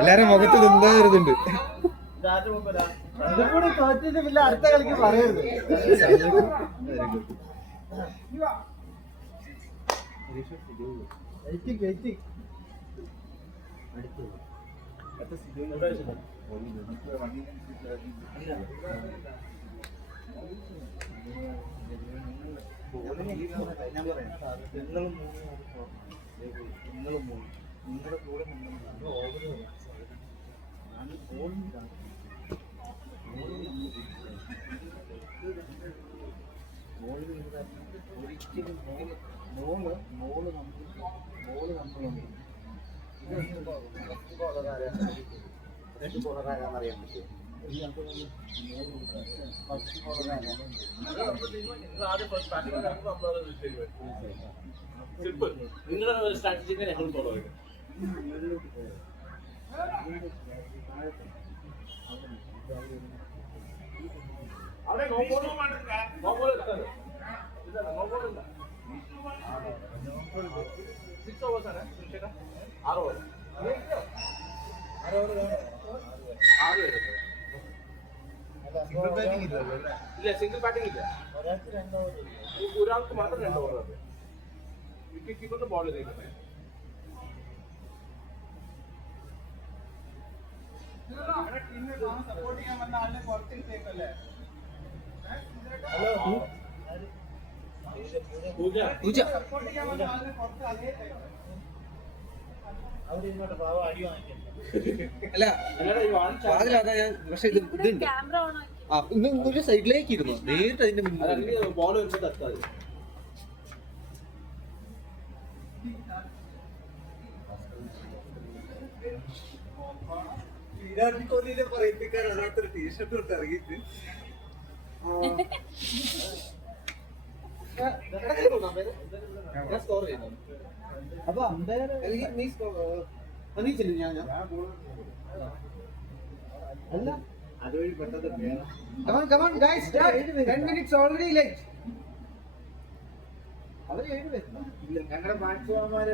എല്ലാരും മുഖത്ത് എന്താ വരുന്നുണ്ട്. ഇതുകൂടി തോറ്റിട്ട് പിന്നെ അടുത്ത കളിക്ക് പറയരുത്. ഞാൻ പറയാം, നിങ്ങളും നിങ്ങളുടെ കൂടെ ഒരിക്കലും മോള് നമ്മളറിയാൻ പറ്റും. നിങ്ങളുടെ സ്ട്രാറ്റജി ഞങ്ങൾ ഫോളോ ചെയ്യും. അവിടെ സിക്സ് ഓവേഴ്സ് ആണ്, 6 ഓവർ, 6 പേര് ഇല്ല, സിംഗിൾ ബാറ്റിംഗ് ഇല്ല, ഒരാൾക്ക് മാത്രം 2 ഓവർ. വിക്കറ്റ് കീപ്പറിന് ബോൾ ചെയ്തിട്ടുണ്ട്. സപ്പോർട്ട് ചെയ്യാൻ വന്ന ആളിനെ പുറത്തേക്കല്ലേ. അല്ല ഞാൻ പക്ഷെ ഇത് ഇതുണ്ട്. ഒരു സൈഡിലേക്ക് ഇരുന്നു നേരിട്ട് അതിന്റെ മുന്നിൽ ബോൾ വെച്ച് തട്ടാതെ. വിരാട് കോഹ്ലിനെ പറയിപ്പിക്കാൻ അതിനകത്തൊരു ടീഷർട്ട് ഇട്ട് ഇറങ്ങിയിട്ട് അപ്പൊ അമ്പയർ അല്ല അതുവഴി പെട്ടത് അവര് 7 പേര് ഞങ്ങളുടെ ബാറ്റ്സ്മാൻമാരെ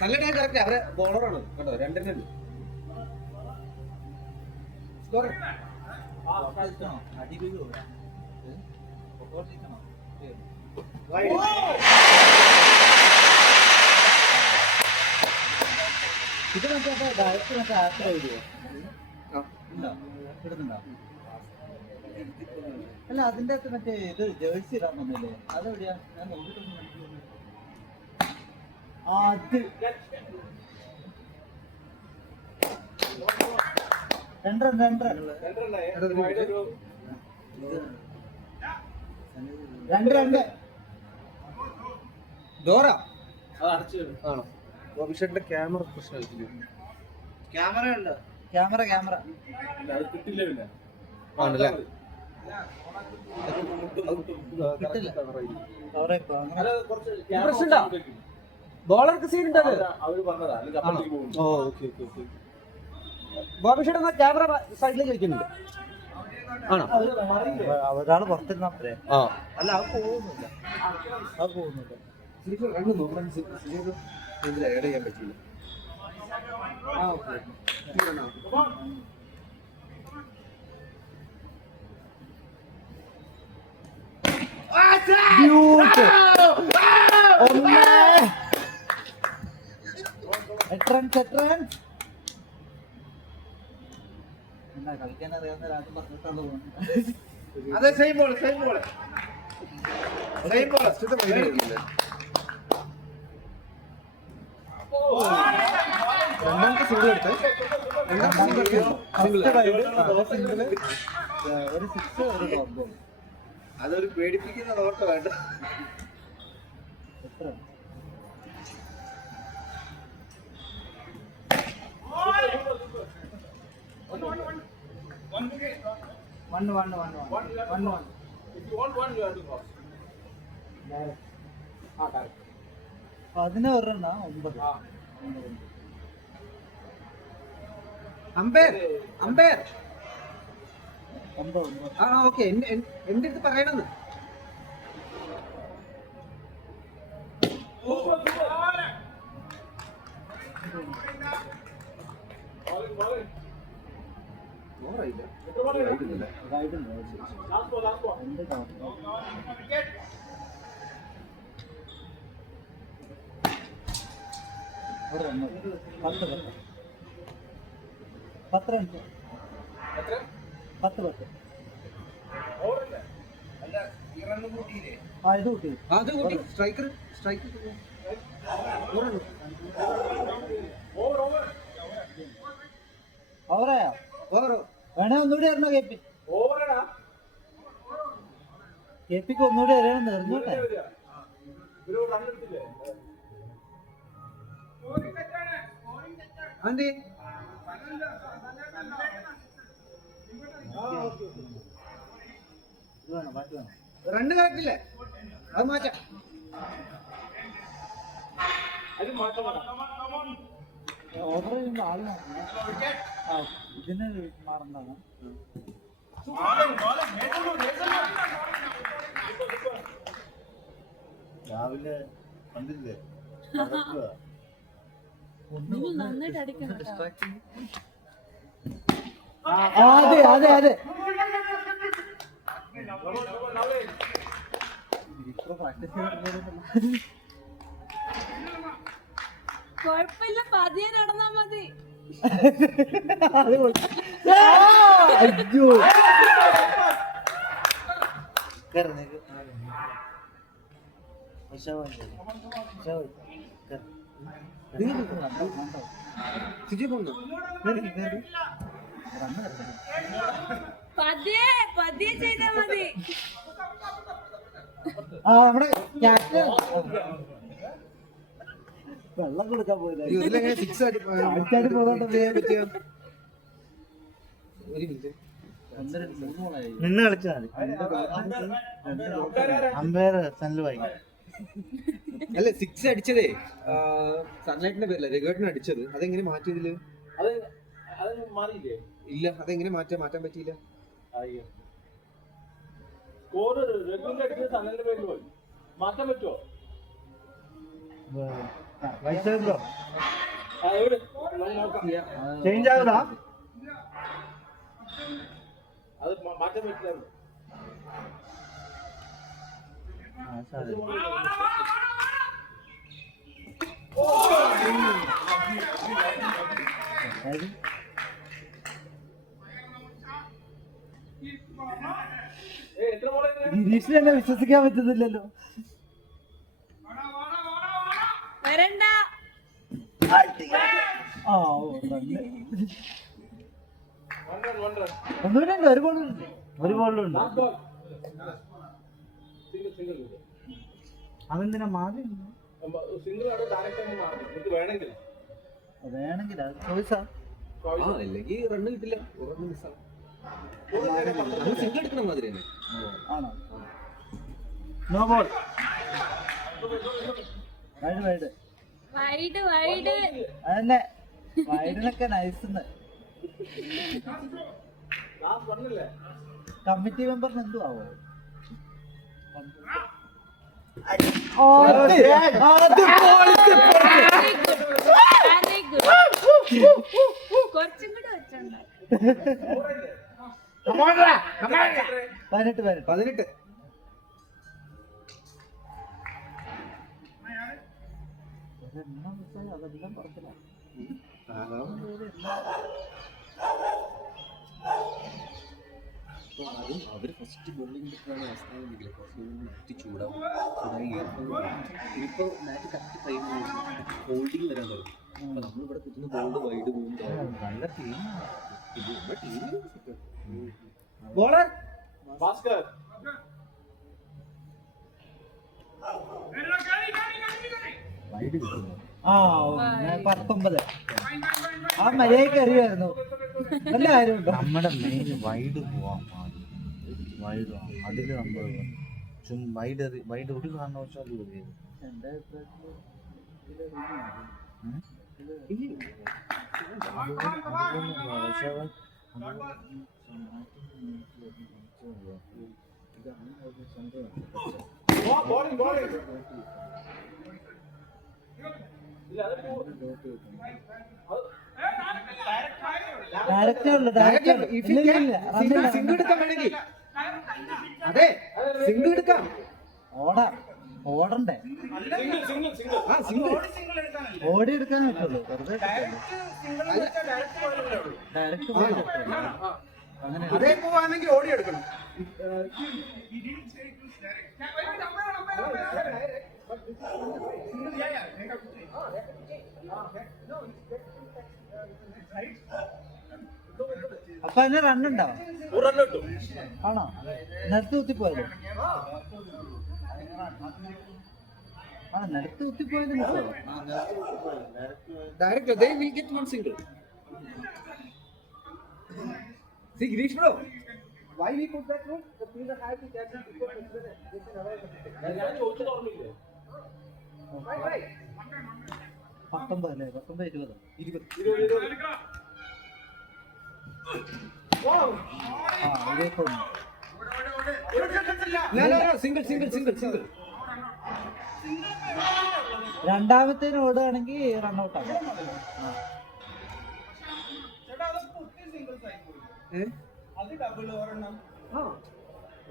നല്ല ടൈം കറക്റ്റ്. അവരെ ബോളറാണ് കേട്ടോ, 2 ഇത് മറ്റേ ഡയറക്റ്റ് മറ്റേ ആത്ര വരുമോ? അല്ല അതിന്റെ അകത്ത് മറ്റേ ഇത് ജേഴ്സി ഇടാൻ വന്നില്ലേ, അതെവിടെയാ? ഞാൻ നോക്കിയിട്ടൊന്നും അത് 2 ഡോറ ആണോ? ബോബിഷേട്ടിന്റെ ക്യാമറ പ്രശ്നമായിട്ടില്ല. ക്യാമറ ഉണ്ട്, ക്യാമറ കിട്ടില്ല. പിന്നെ ആണല്ലേ, ബോളർക്ക് സീൻ ഉണ്ടല്ലോ. അവര് പറഞ്ഞതാ. ബോബിഷേട്ട് എന്ന ക്യാമറ സൈഡിലേക്ക് വെക്കുന്നുണ്ട്. ആണോ? ഒരാള് പുറത്തിരുന്നാ പോരെ. അല്ല അത് പോകുന്നില്ല. ആഡ് ചെയ്യാൻ പറ്റില്ല. കളിക്കാൻ അറിയാവുന്ന രാജ്യം പറഞ്ഞിട്ടുള്ളൂ. അതെ, സെയിം ബോൾ. രണ്ടാമത്തെ സിംഗിൾ എടുത്ത് ഒരു 6 ഒരു ഡോട്ട് ബോൾ. അതൊരു പേടിപ്പിക്കുന്ന നോട്ട് വേണ്ട. എത്ര 1-1. If you want 1, you have to cross. ആ correct. 11 9. ആ. Umpire umpire 9. ആ ഓക്കെ എന്റെ അടുത്ത് പറയണമെന്ന്. Bowling, bowling. ഓവറായില്ല. എത്ര ball ആണ്? ആയിരുന്നില്ല. ഇതായിട്ടുണ്ട്. Last ball, last ball. എന്ത് കാണും? Wicket. ഒരു run. 10 runs. എത്ര? 10. Over അല്ലേ? അല്ല, ഈ run കൂട്ടിയില്ലേ? ആ ഇത് കൂട്ടി. അത് കൂട്ടി സ്ട്രൈക്കർ Over, over. അവരായോ ഓവറോ വേണേ ഒന്നുകൂടി വരണോ കേപ്പി? Over എടാ. കേപ്പിക്ക് ഒന്നുകൂടി വരണം നിർന്നോട്ടെ. ഒരു run എടുത്തില്ലേ? അതെ ഇത് വേണം ബാക്കി വേണം. റണ്ണ് കറക്റ്റില്ലേ? അത് മാറ്റാം. അത് മാറ്റണം. ഓവർ ചെയ്യുമ്പോൾ ആള് മാറണം. ആ ഇതിന് മാറണ്ടാണ്. രാവിലെ കണ്ടില്ലേ നിങ്ങൾ നന്നായിട്ട് അടിക്കണം കേട്ടോ. അതെ ഇപ്പൊ പ്രാക്ടീസ് ചെയ്തിട്ടുള്ള കുഴപ്പമില്ല, പതിയെ നടന്നാ മതി. അയ്യോ സിജി പോന്നു. പതിയെ പതിയെ ചെയ്താ മതി. ആ നമ്മുടെ ക്യാപ്റ്റൻ വെള്ളം കൊടുക്കാൻ പോയില്ല. ഇതിലെങ്ങനെ സിക്സ് അടിച്ചാടി പോകാണ്ട് പറ്റിയ ഒരു മിനിറ്റ്. നിന്ന് കളിച്ചാൽ അമ്പയർ സനിൽ വായി അല്ല സിക്സ് അടിച്ചതേ സൺലൈറ്റിന്റെ പേരില്ല, രഘുവേട്ടന് അടിച്ചത്. അതെങ്ങനെ മാറ്റിയതില്? അത് മാറിയില്ലേ? ഇല്ല, അതെങ്ങനെ മാറ്റാൻ പറ്റിയില്ല. സ്കോർ റെഗുലർ അടിച്ചത് സനലിന്റെ പേരിൽ പോയി. മാറ്റാൻ പറ്റുമോ? വൈസോ എവിടെ നോക്കാം. ചേഞ്ച് ആകുതാ അത് മാറ്റാൻ പറ്റില്ല. എത്ര ബോളായിരുന്നു? ഗിരീഷിനെ തന്നെ വിശ്വസിക്കാൻ പറ്റുന്നില്ലല്ലോ. വരണ്ട. ആ ഓ തന്നെ One run. ഒന്നുകൂടെ ഉണ്ട്. ഒരു ബോളുണ്ട്. ഒരു ബോളിലുണ്ട്. Last ball. Single. അതെന്തിനാ മാറി സിംഗിൾ ആണ് ഡയറക്റ്റ് അങ്ങ് മാറി. ഇത് വേണമെങ്കിൽ വേണമെങ്കിൽ അത് ചോയ്സാ. അല്ലെങ്കിൽ റണ്ണ് കിട്ടില്ല, റണ്ണ് മിസ്സാവും. സിംഗിൾ എടുക്കണം മാതിരി തന്നെ. ആണോ? നോ ബോൾ വൈഡ് വൈഡ് അതന്നെ വൈഡിനൊക്കെ നൈസ്. ലാസ്റ്റ് റണ്ണല്ലേ? കമ്മിറ്റി മെമ്പറിന് എന്തു ആവോ? കുറച്ചും കൂടെ വെച്ചോണ്ട. 18 18 അതെല്ലാം പുറത്തില്ല. അതും അവര് ഫസ്റ്റ് ബോളിംഗ് അവസ്ഥ ചൂടാവും. ഇപ്പൊ മാച്ച് കറക്റ്റ് ടൈം ഹോൾഡിങ് വരാൻ തുടങ്ങി. അപ്പൊ നമ്മളിവിടെ കുത്തുന്ന ബോൾഡ് വൈഡ് പോകും. നല്ല ടീം. ബോളർ ഭാസ്കർ വൈഡ് കിട്ടുന്നു. ആ 19 ആ മര്യാദക്ക് അറിയുമായിരുന്നു. നല്ല കാര്യമുണ്ടോ? നമ്മുടെ മെയിൻ വൈഡ് പോവാൻ വൈഡ് അതില് നമ്മൾ വൈഡ് വൈഡ് ഒരു കാരണവശാലും വരികയില്ല. എന്റെ അഭിപ്രായത്തില് ഇത് പക്ഷെ അവൻ Bowling, bowling. ഇല്ല അത് ഡയറക്റ്റേ ഉള്ളു സിംഗിൾ എടുക്കാൻ വേണമെങ്കിൽ അതെ സിംഗിൾ എടുക്കാം. ഓടണ്ടേ സിംഗിൾ സിംഗിൾ സിംഗിൾ ആ സിംഗിൾ ഓടി എടുക്കാൻ പറ്റുള്ളൂ വെറുതെ ഡയറക്റ്റ് അങ്ങനെ അതേ പോവാണെങ്കിൽ ഓടി എടുക്കണം. അപ്പൊ അതിന് റണ്ണുണ്ടാവും ഒരു റൺ കിട്ടും. ആണോ നിലത്ത് കുത്തിപ്പോയത് നിലത്ത് കുത്തിപ്പോയത് Direct, they will get one single. See, Girish bro, why we put that rule? The fielder has to catch it before they can avoid it. ഞാൻ ചോദിച്ചത് ഓർമ്മയില്ലേ? Right. 19 അല്ലേ 19 20 21 No, single. രണ്ടാമത്തേന് ഓടുകയാണെങ്കിൽ റൺഔട്ട് ആകും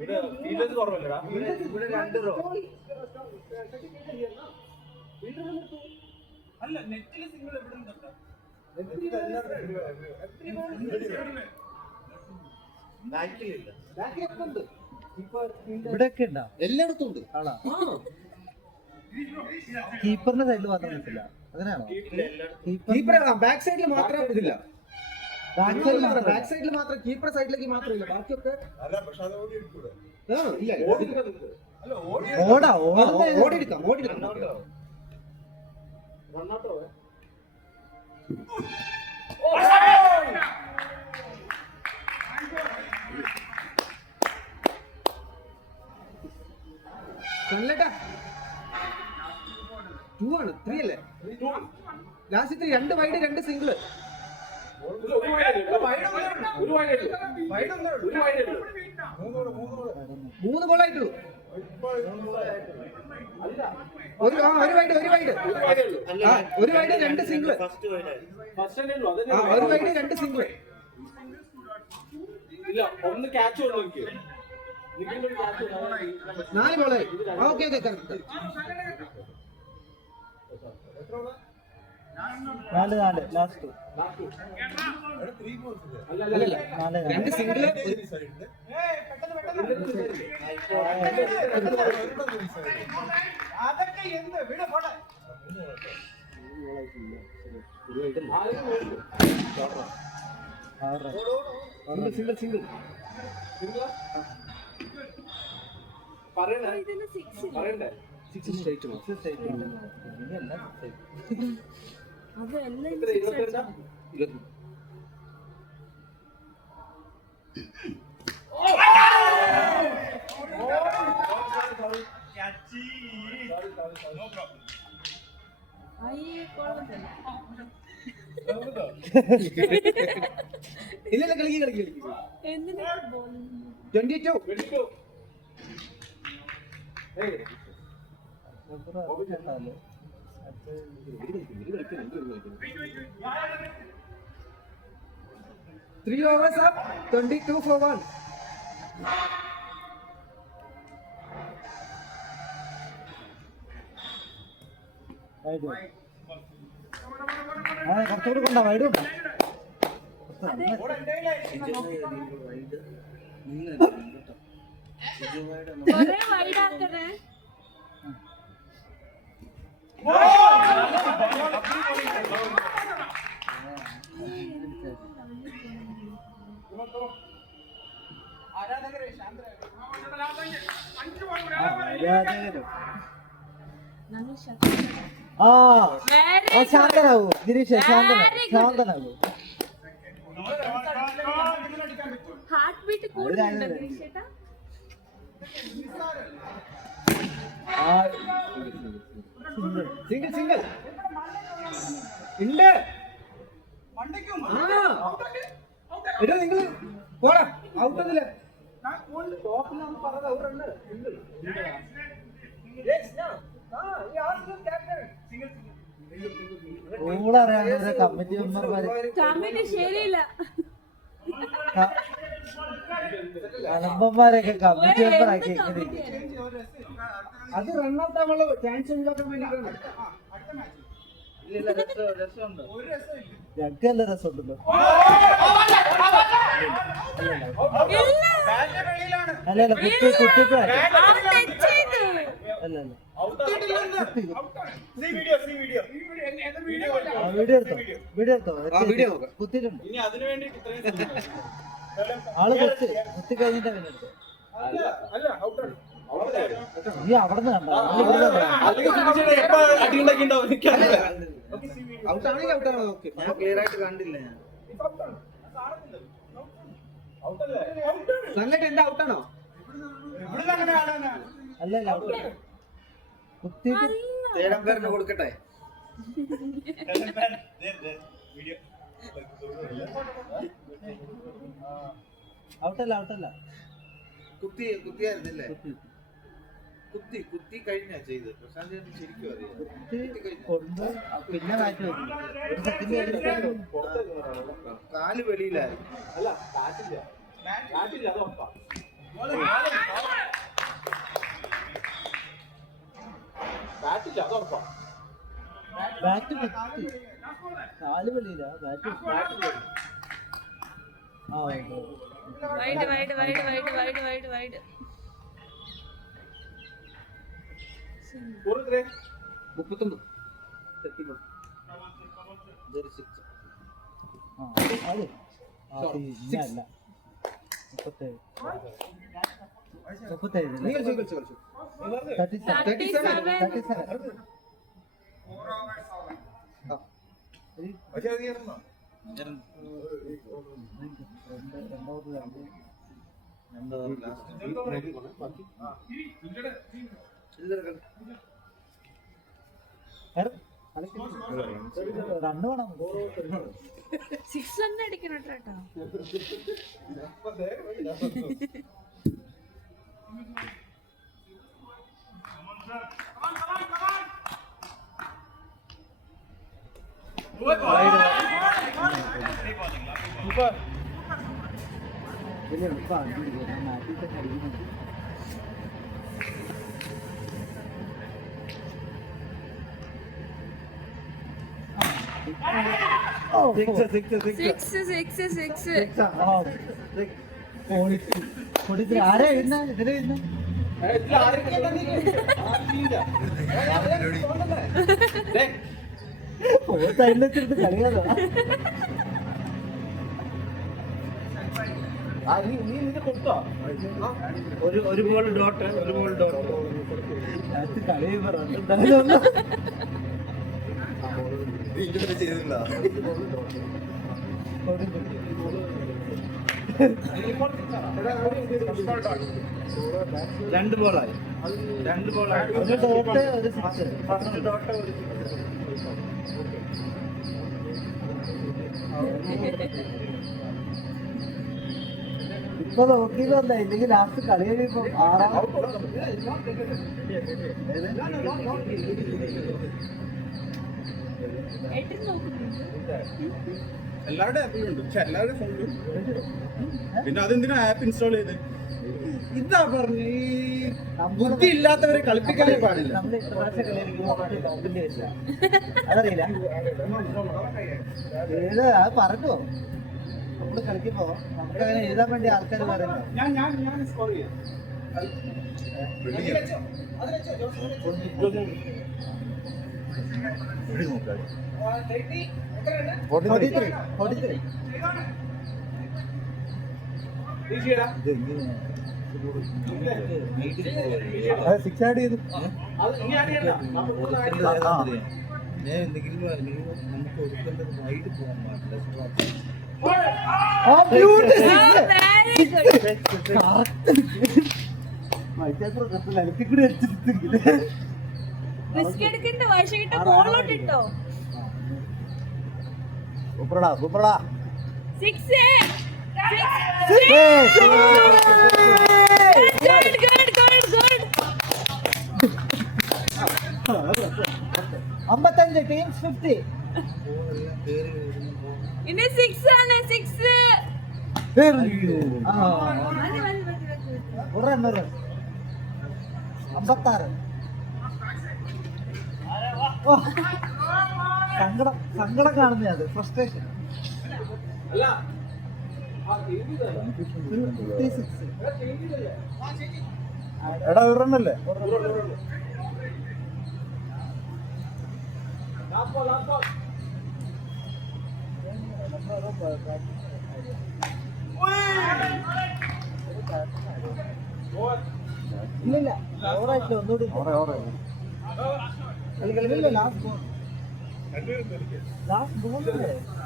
ഇത് ഫീൽഡേഴ്സ് കുറവല്ലടാ. ഇവിടെ 2 റോ. ഇവിടെയൊക്കെ ഉണ്ടോ എല്ലായിടത്തും ഉണ്ട്. ആണോ കീപ്പറിന്റെ സൈഡിൽ മാത്രം കിട്ടില്ല അങ്ങനെയാണോ കീപ്പർ ബാക്ക് സൈഡിൽ മാത്രമേ ഇതില്ല. ബാക്ക് സൈഡിൽ ബാക്ക് സൈഡിൽ മാത്രം കീപ്പർ സൈഡിലേക്ക് മാത്രമില്ല. ബാക്കിയൊക്കെ ഇല്ല ഓടാ ഓടി എടുക്കാം. റണ്ണൗട്ടോ കല്ലട്ടാ 2 ആണ് 3 അല്ലേ ലാസ്റ്റ് 2 വൈഡ് 2 സിംഗിൾ. ഒരു വൈഡ് 3 ബോളായിട്ടുള്ളൂ. ഒരു വൈഡ് ഒരു വൈഡ് 2 സിംഗിൾ. ഫസ്റ്റ് തന്നെ ഉള്ളൂ. അതന്നെ ഒരു വൈഡ് 2 സിംഗിൾ. ഇല്ല ഒന്ന് ക്യാച്ച് വന്നു എനിക്ക്. നിങ്ങളുടെ ഒരു ക്യാച്ച് 4 ബോളായി. Okay correct. 4 ലാസ്റ്റ് അല്ലല്ല 2 സിംഗിൾ. സിംഗിൾ പറയണ്ടേ ഇതിന് 6 പറയണ്ടേ 6 സ്ട്രൈറ്റ്. അതെല്ലാം എത്ര 22 അയ്യേ കൊള്ളത്തില്ല ഇല്ല കളിക്ക് എന്തിനാ bowling 22. Three overs up, 22 for 1. കുറച്ചുകൂടി കൊണ്ടാ വൈഡ് കൊണ്ടാ കൊറേ വൈഡാക്കണേ ശാന്തനാവൂ ഗിരീഷ് ശാന്തനാവൂ ഹാർട്ട് ബീറ്റ് കൂടുതലുണ്ടോ ഗിരീഷേട്ടാ സിംഗിൾ സിംഗിൾ ഉണ്ട്. എടാ നിങ്ങൾ പോടാ ഔട്ടല്ലേ ടോപ്പിലാണ് പറഞ്ഞത് ഔട്ടുണ്ട്. ഓളറിയാവുന്ന കമ്മിറ്റി മെമ്പർമാര് കമ്മിറ്റി ശരിയില്ല. അലമ്പന്മാരൊക്കെ കമ്മിറ്റി മെമ്പർ ആക്കി എങ്ങനെ അത് റണ്ണൗട്ട് ആവാനുള്ള ചാൻസ് ഉണ്ടാക്കാൻ വേണ്ടിയിട്ടാണ്. ഞങ്ങൾക്കല്ല രസമുണ്ടല്ലോ. അല്ലല്ല കുത്തിക്ക് അവൻ touch ചെയ്തു. അല്ലല്ല വീഡിയോ എടുത്തോ വീഡിയോ നോക്കാം. കുത്തിയിട്ടുണ്ട്. ഇനി അതിനു വേണ്ടിട്ട് ഇത്രയും ആള് കുത്തി കഴിഞ്ഞിട്ട് അവനെ എടുത്തു. അല്ല ഔട്ടാണ് നീ അവിടെ നിന്ന് കണ്ടോ? ഔട്ടാണെങ്കിൽ ഔട്ടാണ്. ഓക്കെ ഞാൻ ക്ലിയർ ആയിട്ട് കണ്ടില്ല. ഞാൻ നന്നായിട്ട് എന്റെ ഔട്ടാണോ? അല്ലല്ല കുത്തിയിട്ട് തേടംപേരിന് കൊടുക്കട്ടെ. ഔട്ടല്ല കുത്തിയായിരുന്നില്ലേ? കുത്തി കഴിഞ്ഞാ ചെയ്ത് പ്രശാന്ത് ശരിക്കും അറിയാം. കുത്തി കൊണ്ട് പിന്നെ മാറ്റി വെക്കും. ഒരു സെക്കൻഡ് കാല് വെളിയിലായിരുന്നു. അല്ല കാറ്റില്ല അത് ഉറപ്പാ. കാറ്റില്ല അത് ഉറപ്പാ. ബാറ്റ് കുത്തി കാല് വെളിയില്ല. ബാറ്റ് ആ wide wide wide wide wide wide wide. കൊടുക്കേ 39 ആ അത് ഇല്ല 37 നിങ്ങൾ കളിച്ചു 37 റണ്ണ് വേണം. 6 തന്നെ അടിക്കണം കേട്ടോ. വലിയ എളുപ്പമാണ് മാറ്റിയിട്ട് കളിക്കുന്നുണ്ട്. ആരാ എഴുന്ന ഇതിലെ എഴുന്ന സൈഡിലെത്തിട്ട് കളിയാലോ. ഒരു ബോൾ ഡോട്ട് അത് കളി പറഞ്ഞിട്ടുണ്ടായിരുന്നു. രണ്ട് ബോളായി ഒരു ഡോട്ട് ഒരു സിക്സ്. ഇപ്പൊ നോക്കിയതല്ല, ഇല്ലെങ്കിൽ ലാസ്റ്റ് കളി കഴിയുമ്പോ 6 എല്ലാവരുടെ ആപ്പിലുണ്ട്, പക്ഷെ എല്ലാവരുടെ ഫോണിലും. പിന്നെ അതെന്തിനാ ആപ്പ് ഇൻസ്റ്റാൾ ചെയ്ത്? ഇതാ പറഞ്ഞു, ഈ ബുദ്ധി ഇല്ലാത്തവരെ കളിപ്പിക്കാനേ പാടില്ല. നമ്മള് ഇന്റർനാഷണൽ കളിയായിരിക്കുമ്പോ അതറിയില്ല. ഏത് അത് പറഞ്ഞോ, നമ്മള് കളിക്കുമ്പോ നമുക്ക് അങ്ങനെ എഴുതാൻ വേണ്ടി ആൾക്കാർ പറയുന്നു. ഞാൻ സ്കോർ ചെയ്യാം. സിക്സ് ആഡ് ചെയ്തു. എന്തെങ്കിലും നമുക്ക് ഒരിക്കലും വൈകിട്ട് പോകാൻ പാടില്ല. റിസ്ക് എടുക്കണ്ട വയസ്സിട്ട് ബോളിലോട്ട് ഇട്ടോ സൂപ്പറടാ സൂപ്പറടാ 6 good good good good 55 teams 50 ഇനി 6 ആണ് 6 56 സങ്കടം സങ്കടം കാണുന്ന അത് ഫ്രസ്ട്രേഷൻ അല്ല 56 എടാ ഒരു റണ്ണല്ലേ ഇല്ലില്ല ഓവറായിട്ടില്ല ഒന്നുകൂടി ഇല്ല ലാസ്റ്റ് ബോൾ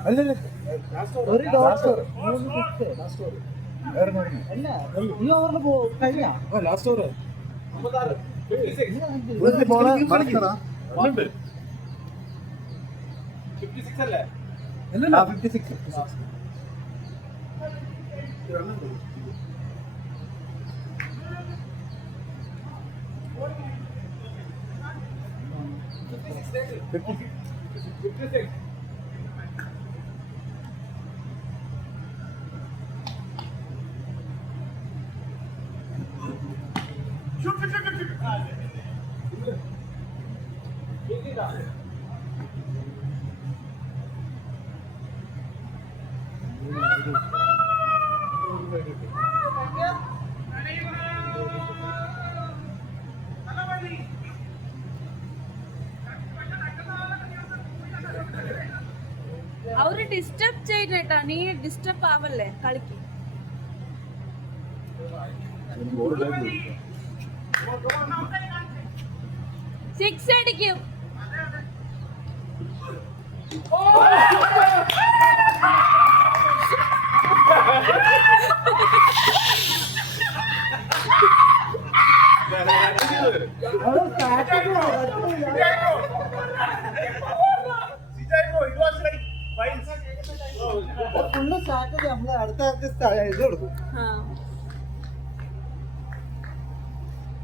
അല്ലല്ല ഒരു ഡോട്ട് 3 സിക്സ് അല്ല ഈ ഓവറിൽ കഴിഞ്ഞ ലാസ്റ്റ് ഓവർ 56 അല്ലേ 56 അവര് ഡിസ്റ്റർബ് ചെയ്യട്ടാ നീ ഡിസ്റ്റർബ് ആവല്ലേ കളിക്ക് സിക്സ് അടിക്കും ഫുള്ള് സാറ്റർഡേ നമ്മള് അടുത്ത ഇത് കൊടുക്കും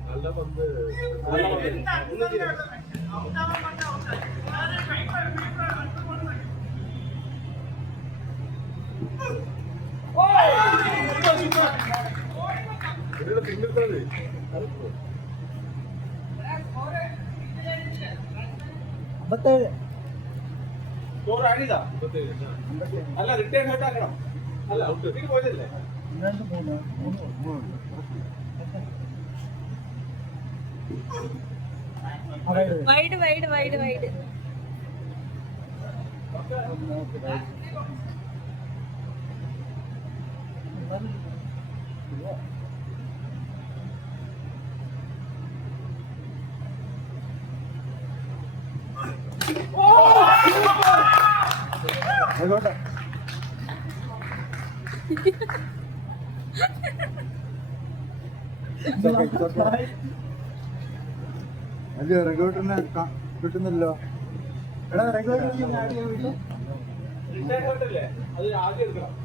നല്ല പന്ത് അല്ല റിട്ടേൺ ഹേർട്ടാക്കണം അല്ല ഔട്ട് പോയതല്ലേ വൈഡ് വൈഡ് വൈഡ് വൈഡ് അല്ല റെഗുലേറ്ററിനെ കിട്ടുന്നില്ലോ എടാ റെഗുലേറ്റർ റിട്ടേൺ ഹേർട്ടല്ലേ അത് ആദ്യം എടുക്കണം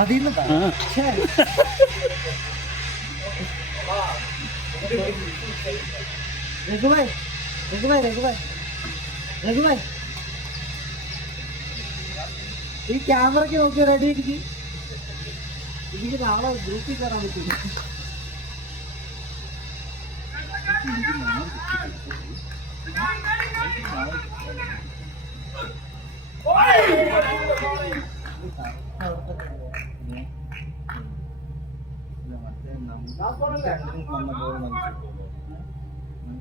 അതിന്ന് രഘുഭായ് രഘുഭായ് ഈ ക്യാമറയ്ക്ക് നോക്കി റെഡി എനിക്ക് നാളെ ഗ്രൂപ്പിൽ കയറാൻ പറ്റില്ല.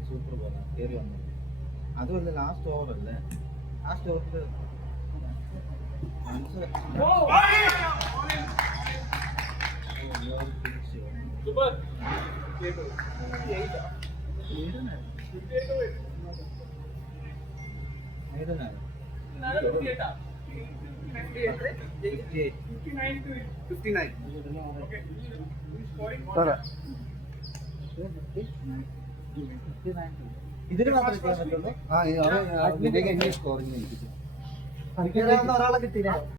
സൂപ്പർ പോലെ കയറി വന്നു. അതുമല്ല ലാസ്റ്റ് ഓവർ അല്ലേ, ലാസ്റ്റ് ഓവറിൽ ഇതിന് മാത്രമേ ചെയ്യാൻ പറ്റുള്ളൂ. സ്കോറിംഗ് ഒരാളെ കിട്ടിയില്ല.